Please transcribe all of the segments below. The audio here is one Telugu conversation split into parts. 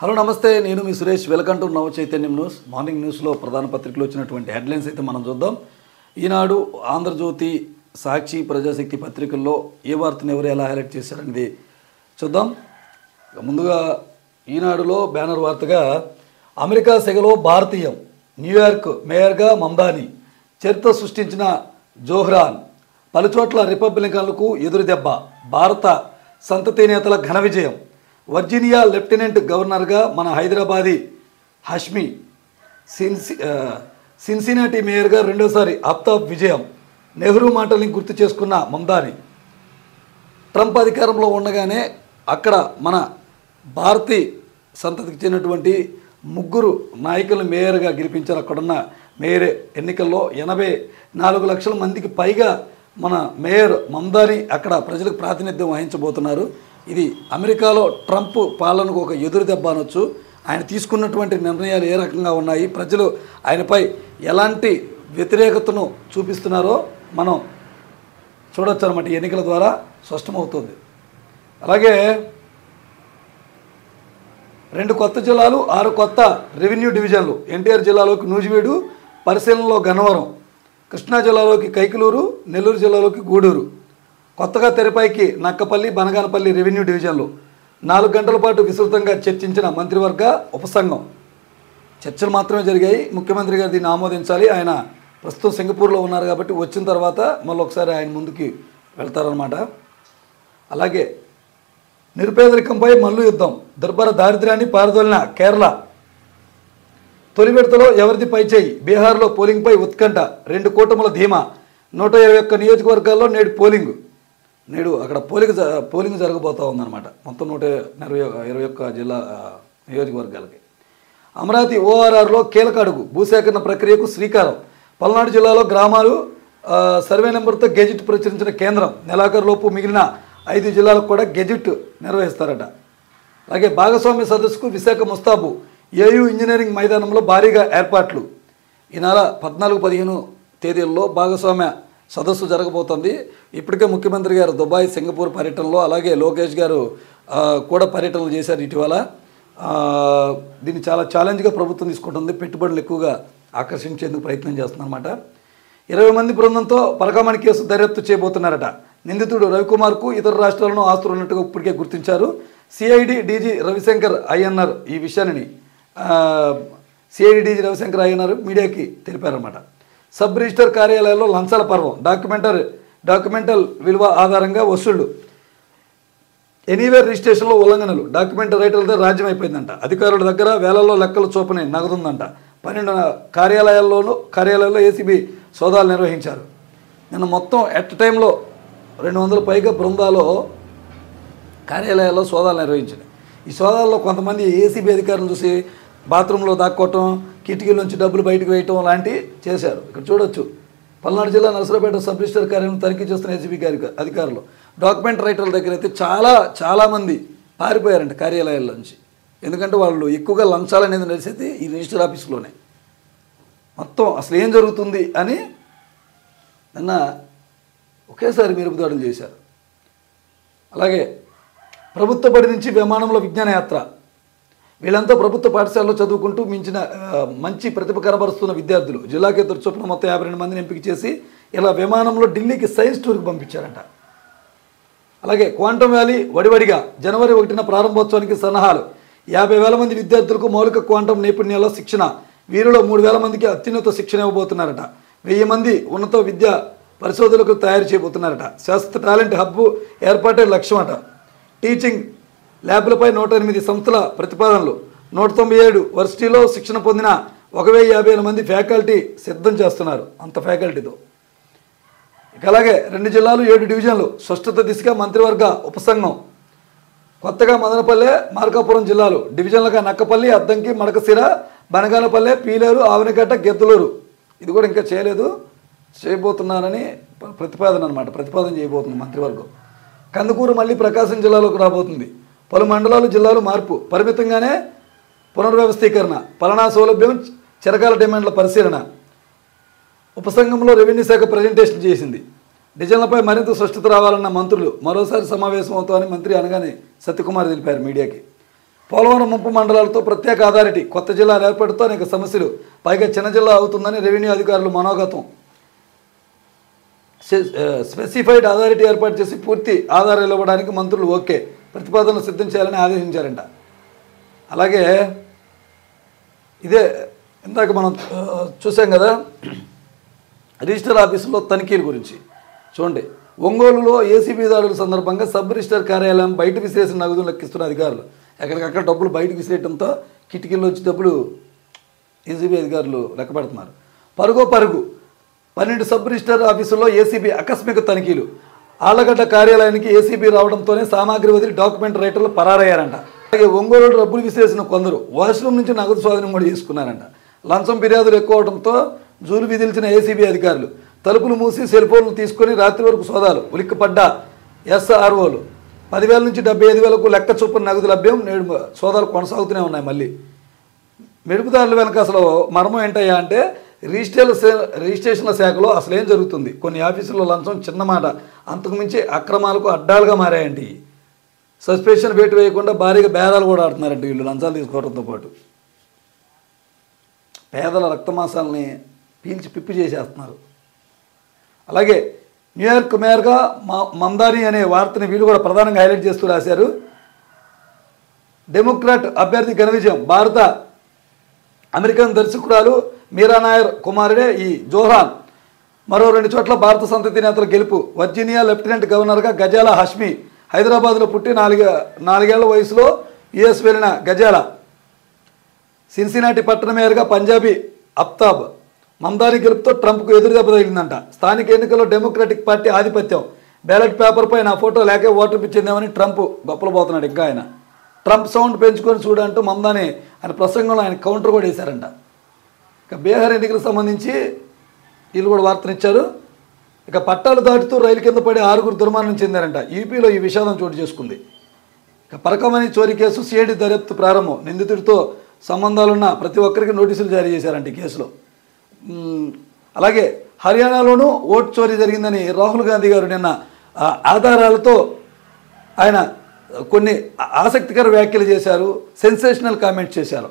హలో నమస్తే, నేను మీ సురేష్. వెల్కమ్ టు నవ చైతన్యం న్యూస్. మార్నింగ్ న్యూస్లో ప్రధాన పత్రికలు వచ్చినటువంటి హెడ్లైన్స్ అయితే మనం చూద్దాం. ఈనాడు, ఆంధ్రజ్యోతి, సాక్షి, ప్రజాశక్తి పత్రికల్లో ఏ వార్తను ఎవరు ఎలా హైలైట్ చేశారనేది చూద్దాం. ముందుగా ఈనాడులో బ్యానర్ వార్తగా అమెరికా సెగలో భారతీయం, న్యూయార్క్ మేయర్గా మమ్దాని, చరిత్ర సృష్టించిన జోహ్రాన్, పలుచోట్ల రిపబ్లికన్లకు ఎదురుదెబ్బ, భారత సంతతి నేతల ఘన విజయం, వర్జీనియా లెఫ్టినెంట్ గవర్నర్గా మన హైదరాబాదీ హష్మి, సిన్సినాటి మేయర్గా రెండోసారి ఆఫ్తాబ్ విజయం, నెహ్రూ మాటల్ని గుర్తు చేసుకున్న మమ్దాని, ట్రంప్ అధికారంలో ఉండగానే అక్కడ మన భారతీ సంతతికి చెందినటువంటి ముగ్గురు నాయకులను మేయర్గా గెలిపించారు. అక్కడున్న మేయర్ ఎన్నికల్లో 84 లక్షల మందికి పైగా మన మేయర్ మమ్దాని అక్కడ ప్రజలకు ప్రాతినిధ్యం వహించబోతున్నారు. ఇది అమెరికాలో ట్రంప్ పాలనకు ఒక ఎదురు దెబ్బ అనొచ్చు. ఆయన తీసుకున్నటువంటి నిర్ణయాలు ఏ రకంగా ఉన్నాయి, ప్రజలు ఆయనపై ఎలాంటి వ్యతిరేకతను చూపిస్తున్నారో మనం చూడొచ్చు అనమాట. ఎన్నికల ద్వారా స్పష్టమవుతుంది. అలాగే 2 కొత్త జిల్లాలు, 6 కొత్త రెవెన్యూ డివిజన్లు. ఎన్టీఆర్ జిల్లాలోకి నూజివీడు, పరిశీలనలో గన్నవరం, కృష్ణా జిల్లాలోకి కైకలూరు, నెల్లూరు జిల్లాలోకి గూడూరు. కొత్తగా తెరపైకి నక్కపల్లి, బనగానపల్లి రెవెన్యూ డివిజన్లు. 4 గంటల పాటు విస్తృతంగా చర్చించిన మంత్రివర్గ ఉపసంఘం. చర్చలు మాత్రమే జరిగాయి. ముఖ్యమంత్రి గారు దీన్ని ఆమోదించాలి. ఆయన ప్రస్తుతం సింగపూర్లో ఉన్నారు కాబట్టి వచ్చిన తర్వాత మళ్ళీ ఒకసారి ఆయన ముందుకి వెళ్తారనమాట. అలాగే నిరుపేదరికంపై మల్లు యుద్ధం, దుర్భర దారిద్ర్యాన్ని పారదోలిన కేరళ. తొలి విడతలో ఎవరిది పై చేయి, బీహార్లో పోలింగ్పై ఉత్కంఠ, 2 కూటముల ధీమా. 121 నియోజకవర్గాల్లో నేడు అక్కడ పోలింగ్ జరగబోతూ ఉందన్నమాట. మొత్తం 121 జిల్లా నియోజకవర్గాలకి. అమరావతి ఓఆర్ఆర్లో కీలక అడుగు, భూసేకరణ ప్రక్రియకు శ్రీకారం. పల్నాడు జిల్లాలో గ్రామాలు సర్వే నెంబర్తో గెజిట్ ప్రచురించిన కేంద్రం. నెలాఖరులోపు మిగిలిన 5 జిల్లాలకు కూడా గెజిట్ నిర్వహిస్తారట. అలాగే భాగస్వామ్య సదస్సుకు విశాఖ ముస్తాబు, ఏయూ ఇంజనీరింగ్ మైదానంలో భారీగా ఏర్పాట్లు. ఈ నెల 14-15 తేదీల్లో భాగస్వామ్య సదస్సు జరగబోతోంది. ఇప్పటికే ముఖ్యమంత్రి గారు దుబాయ్, సింగపూర్ పర్యటనలో, అలాగే లోకేష్ గారు కూడా పర్యటనలు చేశారు ఇటీవల. దీన్ని చాలా ఛాలెంజ్గా ప్రభుత్వం తీసుకుంటుంది. పెట్టుబడులు ఎక్కువగా ఆకర్షించేందుకు ప్రయత్నం చేస్తుందన్నమాట. 20 మంది బృందంతో పరకామణి కేసు దర్యాప్తు చేయబోతున్నారట. నిందితుడు రవికుమార్కు ఇతర రాష్ట్రాలను ఆస్తులు ఉన్నట్టుగా ఇప్పటికే గుర్తించారు. CID DG Ravishankar Ayyanar. ఈ విషయాన్ని సిఐడి డీజీ రవిశంకర్ అయ్యన్నారు మీడియాకి తెలిపారన్నమాట. సబ్ రిజిస్టర్ కార్యాలయాల్లో లంచాల పర్వం, డాక్యుమెంటల్ విలువ ఆధారంగా వసూళ్లు, ఎనీవేర్ రిజిస్ట్రేషన్లో ఉల్లంఘనలు, డాక్యుమెంట్ రైటర్లతో రాజ్యం అయిపోయిందంట. అధికారుల దగ్గర వేలల్లో లెక్కలు చూపని నగదుందంట. 12 కార్యాలయాల్లో ఏసీబీ సోదాలు నిర్వహించారు. నిన్న మొత్తం ఎట్ టైంలో 200 పైగా బృందాలు కార్యాలయాల్లో సోదాలు నిర్వహించారు. ఈ సోదాల్లో కొంతమంది ఏసీబీ అధికారులను చూసి బాత్రూంలో దాక్కోవటం, కిటికీల నుంచి డబ్బులు బయటకు వేయటం లాంటివి చేశారు. ఇక్కడ చూడొచ్చు. పల్నాడు జిల్లా నరసరావుపేట సబ్ రిజిస్టర్ కార్యాలయం తనిఖీ చేస్తున్న ఏసీబీ అధికారులు డాక్యుమెంట్ రైటర్ల దగ్గర అయితే చాలామంది పారిపోయారంట కార్యాలయాల నుంచి. ఎందుకంటే వాళ్ళు ఎక్కువగా లంచాలు అనేది నడిచేది ఈ రిజిస్టర్ ఆఫీసులోనే. మొత్తం అసలు ఏం జరుగుతుంది అని నిన్న ఒకేసారి మెరుపుదాడులు చేశారు. అలాగే ప్రభుత్వ బడి నుంచి విమానంలో విజ్ఞాన యాత్ర. వీళ్ళంతా ప్రభుత్వ పాఠశాలలో చదువుకుంటూ మంచి ప్రతిభ కనబరుస్తున్న విద్యార్థులు. జిల్లాకి ఇద్దరు చొప్పున మొత్తం 52 మందిని ఎంపిక చేసి ఇలా విమానంలో ఢిల్లీకి సైన్స్ టూర్కి పంపించారంట. అలాగే క్వాంటమ్ వ్యాలీ వడివడిగా జనవరి 1న ప్రారంభోత్సవానికి సన్నాహాలు. 50,000 మంది విద్యార్థులకు మౌలిక క్వాంటమ్ నైపుణ్యాల్లో శిక్షణ. వీరిలో 3,000 మందికి అత్యున్నత శిక్షణ ఇవ్వబోతున్నారట. 1000 మంది ఉన్నత విద్యా పరిశోధకులకు తయారు చేయబోతున్నారట. శాస్త్ర టాలెంట్ హబ్ ఏర్పాటే లక్ష్యం అట. టీచింగ్ ల్యాబ్లపై 108 సంస్థల ప్రతిపాదనలు. 197 వర్సిటీలో శిక్షణ పొందిన 1,050 మంది ఫ్యాకల్టీ సిద్ధం చేస్తున్నారు. అంత ఫ్యాకల్టీతో. ఇక అలాగే 2 జిల్లాలు 7 డివిజన్లు స్పష్టత దిశగా మంత్రివర్గ ఉపసంఘం. కొత్తగా మదనపల్లె, మార్కాపురం జిల్లాలు. డివిజన్లుగా నక్కపల్లి, అద్దంకి, మడకసిర, బనగానపల్లె, పీలేరు, ఆవనిగడ్డ, గెద్దలూరు. ఇది కూడా ఇంకా చేయబోతున్నారని ప్రతిపాదన చేయబోతుంది మంత్రివర్గం. కందుకూరు మళ్ళీ ప్రకాశం జిల్లాలోకి రాబోతుంది. పలు మండలాలు, జిల్లాలు మార్పు. పరిమితంగానే పునర్వ్యవస్థీకరణ. పాలనా సౌలభ్యం, చిరకాల డిమాండ్ల పరిశీలన. ఉపసంఘంలో రెవెన్యూ శాఖ ప్రజెంటేషన్ చేసింది. డిజైన్లపై మరింత స్పష్టత రావాలన్న మంత్రులు మరోసారి సమావేశం అవుతామని మంత్రి అనగానే సత్యకుమార్ తెలిపారు మీడియాకి. పోలవరం ముంపు మండలాలతో ప్రత్యేక అథారిటీ కొత్త జిల్లాలు ఏర్పడుతూ అనేక సమస్యలు, పైగా చిన్న జిల్లా అవుతుందని రెవెన్యూ అధికారులు మనోగతం. స్పెసిఫైడ్ అథారిటీ ఏర్పాటు చేసి పూర్తి ఆధారాలు ఇవ్వడానికి మంత్రులు ఓకే, ప్రతిపాదనలు సిద్ధం చేయాలని ఆదేశించారంట. అలాగే ఇదే ఇందాక మనం చూసాం కదా రిజిస్టర్ ఆఫీసులో తనిఖీల గురించి చూడండి. ఒంగోలులో ఏసీబీ దాడుల సందర్భంగా సబ్ రిజిస్టర్ కార్యాలయం బయట విసిరేసిన నగదును లెక్కిస్తున్న అధికారులు. ఎక్కడికక్కడ డబ్బులు బయటకు విసిరేయడంతో కిటికీల్లో వచ్చి డబ్బులు ఏసీబీ అధికారులు లెక్క పెడుతున్నారు. పరుగు 12 సబ్ రిజిస్టర్ ఆఫీసుల్లో ఏసీబీ ఆకస్మిక తనిఖీలు. ఆళ్లగడ్డ కార్యాలయానికి ఏసీబీ రావడంతోనే సామాగ్రి వదిలి డాక్యుమెంట్ రైటర్లు పరారయ్యారంట. అలాగే ఒంగోలు డబ్బులు విసిరేసిన కొందరు వాష్రూమ్ నుంచి నగదు స్వాధీనం కూడా చేసుకున్నారంట. లంచం ఫిర్యాదులు ఎక్కువ అవడంతో జూలు విధిల్చిన ఏసీబీ అధికారులు. తలుపులు మూసి సెల్ ఫోన్లు తీసుకొని రాత్రి వరకు సోదాలు. ఉలిక్కిపడ్డ ఎస్ఆర్ఓలు. 10,000 నుంచి 75,000కు లెక్క చొప్పున నగదు లభ్యం. నేడు సోదాలు కొనసాగుతూనే ఉన్నాయి. మళ్ళీ మెడుపుదారుల వెనక అసలు మర్మం ఏంటయ్యా అంటే రిజిస్ట్రేషన్ల శాఖలో అసలు ఏం జరుగుతుంది? కొన్ని ఆఫీసుల్లో లంచం చిన్న మాట, అంతకుమించి అక్రమాలకు అడ్డాలుగా మారాయండి. సస్పెన్షన్ వేటు వేయకుండా భారీగా బేరాలు కూడా ఆడుతున్నారండి వీళ్ళు లంచాలు తీసుకోవడంతో పాటు. పేదల రక్తమాసాలని పీల్చి పిప్పి చేసేస్తున్నారు. అలాగే న్యూయార్క్ మేయర్గా మందాని అనే వార్తని వీళ్ళు కూడా ప్రధానంగా హైలైట్ చేస్తూ రాశారు. డెమోక్రాట్ అభ్యర్థి ఘన విజయం. భారత అమెరికన్ దర్శకురాలు మీరా నాయర్ కుమారుడే ఈ జోహ్రాన్. మరో 2 చోట్ల భారత సంతతి నేతల గెలుపు. వర్జీనియా లెఫ్టినెంట్ గవర్నర్గా గజాలా హష్మి. హైదరాబాద్లో పుట్టి 4 ఏళ్ల వయసులో యుఎస్ వెళ్ళిన గజాలా. సిన్సినాటి పట్టణ మేయర్గా పంజాబీ అఫ్తాబ్. మందాని గెలుపుతో ట్రంప్కు ఎదురు దెబ్బ తగిలిందంట. స్థానిక ఎన్నికల్లో డెమోక్రటిక్ పార్టీ ఆధిపత్యం. బ్యాలెట్ పేపర్పై నా ఫోటో లేకే ఓటు ఇచ్చిందేమని ట్రంప్ గొప్పలు పోతున్నాడు. ఇంకా ఆయన ట్రంప్ సౌండ్ పెంచుకొని చూడంటూ మందాని ఆయన ప్రసంగంలో ఆయన కౌంటర్ కూడా వేశారంట. ఇక బీహార్ ఎన్నికలకు సంబంధించి వీళ్ళు కూడా వార్తనిచ్చారు. ఇక పట్టాలు దాటుతూ రైలు కింద పడి 6 దుర్మరణం చెందారంట. యూపీలో ఈ విషాదం చోటు చేసుకుంది. ఇక పరకమణి చోరీ కేసు సిఐడి దర్యాప్తు ప్రారంభం. నిందితుడితో సంబంధాలున్న ప్రతి ఒక్కరికి నోటీసులు జారీ చేశారంట ఈ కేసులో. అలాగే హర్యానాలోనూ ఓటు చోరీ జరిగిందని రాహుల్ గాంధీ గారు నిన్న ఆధారాలతో ఆయన కొన్ని ఆసక్తికర వ్యాఖ్యలు చేశారు. సెన్సేషనల్ కామెంట్స్ చేశారు.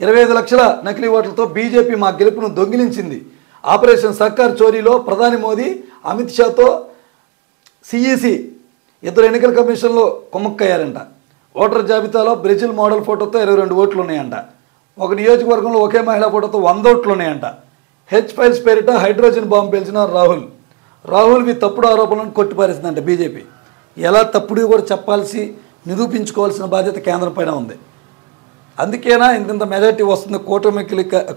25 లక్షల నకిలీ ఓట్లతో బీజేపీ మా గెలుపును దొంగిలించింది. ఆపరేషన్ సర్కార్ చోరీలో ప్రధాని మోదీ అమిత్ షాతో సిఈసి ఇద్దరు ఎన్నికల కమిషన్లో కుమ్మక్కయ్యారంట. ఓటర్ జాబితాలో బ్రెజిల్ మోడల్ ఫోటోతో 22 ఓట్లు ఉన్నాయంట. ఒక నియోజకవర్గంలో ఒకే మహిళా ఫోటోతో 100 ఓట్లు ఉన్నాయంట. హెచ్ ఫైల్స్ పేరిట హైడ్రోజన్ బాంబు పేల్చిన రాహుల్వి తప్పుడు ఆరోపణలను కొట్టిపారేసిందంట బీజేపీ. ఎలా తప్పుడు కూడా చెప్పాల్సి నిరూపించుకోవాల్సిన బాధ్యత కేంద్రం పైన ఉంది. అందుకేనా ఇంత మెజార్టీ వస్తుంది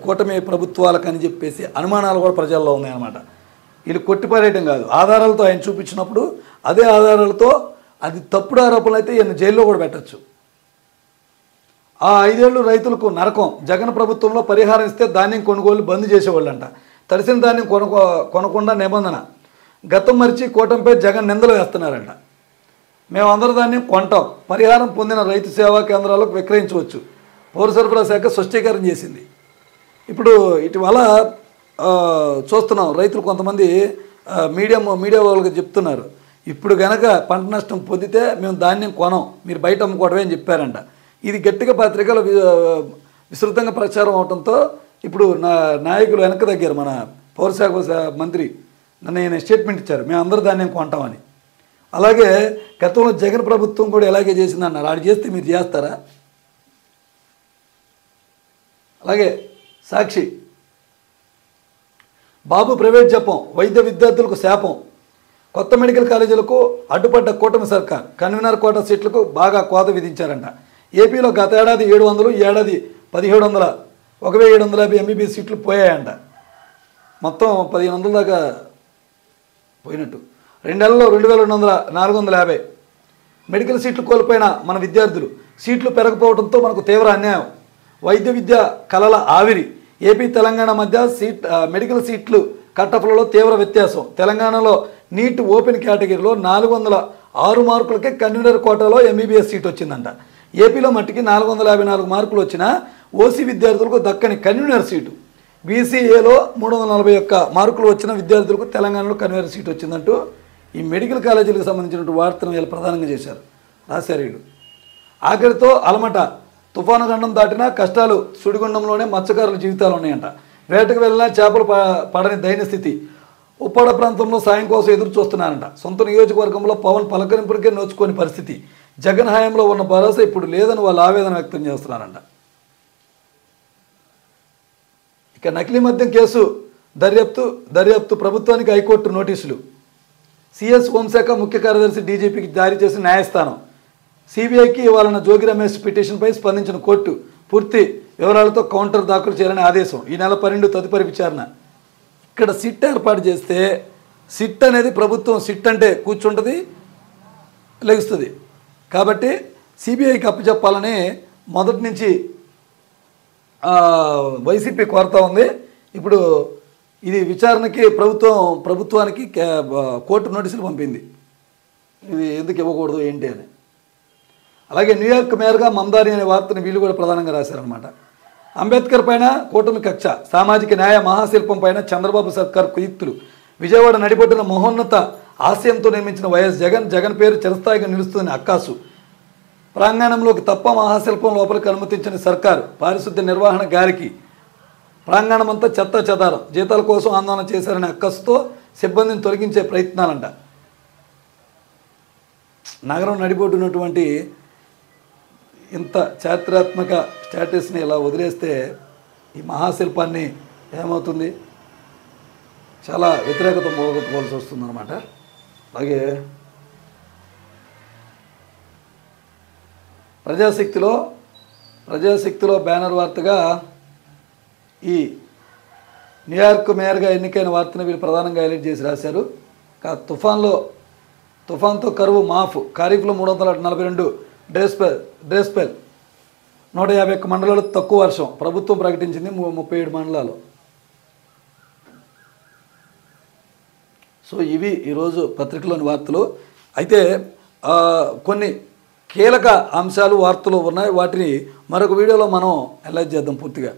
కూటమి ప్రభుత్వాలకు అని చెప్పేసి అనుమానాలు కూడా ప్రజల్లో ఉన్నాయన్నమాట. వీళ్ళు కొట్టిపారేయడం కాదు, ఆధారాలతో ఆయన చూపించినప్పుడు అదే ఆధారాలతో అది తప్పుడు ఆరోపణలు అయితే ఈయన జైల్లో కూడా పెట్టచ్చు. ఆ 5 ఏళ్ళు రైతులకు నరకం. జగన్ ప్రభుత్వంలో పరిహారం ఇస్తే ధాన్యం కొనుగోలు బంద్ చేసేవాళ్ళంట. తడిసిన ధాన్యం కొనకుండా నిబంధన. గతం మరిచి కూటమిపై జగన్ నిందలు వేస్తున్నారంట. మేము అందరి ధాన్యం కొంటాం, పరిహారం పొందిన రైతు సేవా కేంద్రాలకు విక్రయించవచ్చు. పౌర సరఫరా శాఖ స్పష్టీకరణ చేసింది. ఇప్పుడు ఇటీవల చూస్తున్నాం రైతులు కొంతమంది మీడియా వాళ్ళకి చెప్తున్నారు, ఇప్పుడు కనుక పంట నష్టం పొందితే మేము ధాన్యం కొనం, మీరు బయట అమ్ముకోవడమే అని చెప్పారంట. ఇది గట్టిగా పత్రికలో విస్తృతంగా ప్రచారం అవడంతో ఇప్పుడు నాయకులు వెనక దగ్గర మన పౌరశాఖ మంత్రి నన్ను స్టేట్మెంట్ ఇచ్చారు, మేము అందరూ ధాన్యం కొంటామని. అలాగే గతంలో జగన్ ప్రభుత్వం కూడా ఎలాగే చేసిందన్నారు. ఆడు చేస్తే మీరు చేస్తారా? అలాగే సాక్షి. బాబు ప్రైవేట్ జపం, వైద్య విద్యార్థులకు శాపం. కొత్త మెడికల్ కాలేజీలకు అడ్డుపడ్డ కూటమి సర్కార్. కన్వీనర్ కోటా సీట్లకు బాగా కోత విధించారంట. ఏపీలో గత ఏడాది 700, ఈ ఏడాది 1700, 1750 ఎంబీబీఎస్ సీట్లు పోయాయంట. మొత్తం 1500 దాకా పోయినట్టు. 2 నెలల్లో 2200, 450 మెడికల్ సీట్లు కోల్పోయిన మన విద్యార్థులు. సీట్లు పెరగకపోవడంతో మనకు తీవ్ర అన్యాయం. వైద్య విద్య కళల ఆవిరి. ఏపీ తెలంగాణ మధ్య మెడికల్ సీట్లు కట్టఫ్లలో తీవ్ర వ్యత్యాసం. తెలంగాణలో నీట్ ఓపెన్ కేటగిరీలో 406 మార్కులకే కన్వీనర్ కోటాలో ఎంబీబీఎస్ సీట్ వచ్చిందంట. ఏపీలో మట్టికి 454 మార్కులు వచ్చిన ఓసీ విద్యార్థులకు దక్కని కన్వీనర్ సీటు. బీసీఏలో 341 మార్కులు వచ్చిన విద్యార్థులకు తెలంగాణలో కన్వీనర్ సీట్ వచ్చిందంటూ ఈ మెడికల్ కాలేజీలకు సంబంధించినటువంటి వార్తను వీళ్ళు ప్రధానంగా చేశారు, రాశారు వీళ్ళు. ఆఖరితో అలమట. తుఫాను గండం దాటినా కష్టాలు, సుడిగుండంలోనే మత్స్యకారుల జీవితాలు ఉన్నాయంట. వేటకు వెళ్ళినా చేపలు పడని దైన్య స్థితి. ఉప్పాడ ప్రాంతంలో సాయం కోసం ఎదురు చూస్తున్నారంట. సొంత నియోజకవర్గంలో పవన్ పలకరింపుడికే నోచుకోని పరిస్థితి. జగన్ హయాంలో ఉన్న భరోసా ఇప్పుడు లేదని వాళ్ళు ఆవేదన వ్యక్తం చేస్తున్నారంట. ఇక నకిలీ మద్యం కేసు దర్యాప్తు ప్రభుత్వానికి హైకోర్టు నోటీసులు. సిఎస్ హోంశాఖ ముఖ్య కార్యదర్శి డీజీపీకి జారీ చేసిన న్యాయస్థానం. సిబిఐకి ఇవ్వాలన్న జోగి రమేష్ పిటిషన్పై స్పందించిన కోర్టు పూర్తి వివరాలతో కౌంటర్ దాఖలు చేయాలని ఆదేశం. ఈ నెల 12 తదుపరి విచారణ. ఇక్కడ సిట్ ఏర్పాటు చేస్తే సిట్ అనేది ప్రభుత్వం సిట్ అంటే కూర్చుంటుంది, లెగుస్తుంది. కాబట్టి సిబిఐకి అప్పచెప్పాలని మొదటి నుంచి వైసీపీ కోరుతా ఉంది. ఇప్పుడు ఇది విచారణకి ప్రభుత్వానికి కోర్టు నోటీసులు పంపింది. ఇది ఎందుకు ఇవ్వకూడదు ఏంటి అని. అలాగే న్యూయార్క్ మేయర్గా మమదాని అనే వార్తని వీళ్ళు కూడా ప్రధానంగా రాశారనమాట. అంబేద్కర్ పైన కూటమి కక్ష, సామాజిక న్యాయ మహాశిల్పం పైన చంద్రబాబు సర్కార్ కుయుక్తులు. విజయవాడ నడిబొడ్డున మహోన్నత ఆశయంతో నిర్మించిన వైఎస్ జగన్ పేరు చిరస్థాయిగా నిలుస్తుందని అక్కాసు. ప్రాంగణంలోకి తప్ప మహాశిల్పం లోపలికి అనుమతించిన సర్కారు. పారిశుద్ధ్య నిర్వహణ గారికి. ప్రాంగణమంతా చెత్త చెదారం. జీతాల కోసం ఆందోళన చేశారనే అక్కసుతో సిబ్బందిని తొలగించే ప్రయత్నాలంట. నగరం నడిబొడ్డునటువంటి ఇంత చారిత్రాత్మక స్టేటస్ని ఇలా వదిలేస్తే ఈ మహాశిల్పాన్ని ఏమవుతుంది, చాలా వ్యతిరేకత పోగొట్టుకోవాల్సి వస్తుందన్నమాట. అలాగే ప్రజాశక్తిలో బ్యానర్ వార్తగా ఈ న్యూయార్క్ మేయర్గా ఎన్నికైన వార్తను వీళ్ళు ప్రధానంగా హైలైట్ చేసి రాశారు. తుఫాన్తో కరువు మాఫ్. ఖరీఫ్లో 342 డ్రెస్ స్పెల్. 151 మండలాలు తక్కువ వర్షం. ప్రభుత్వం ప్రకటించింది 37 మండలాలు. సో ఇవి ఈరోజు పత్రికలోని వార్తలు. అయితే కొన్ని కీలక అంశాలు వార్తలు ఉన్నాయి. వాటిని మరొక వీడియోలో మనం అనలైజ్ చేద్దాం పూర్తిగా.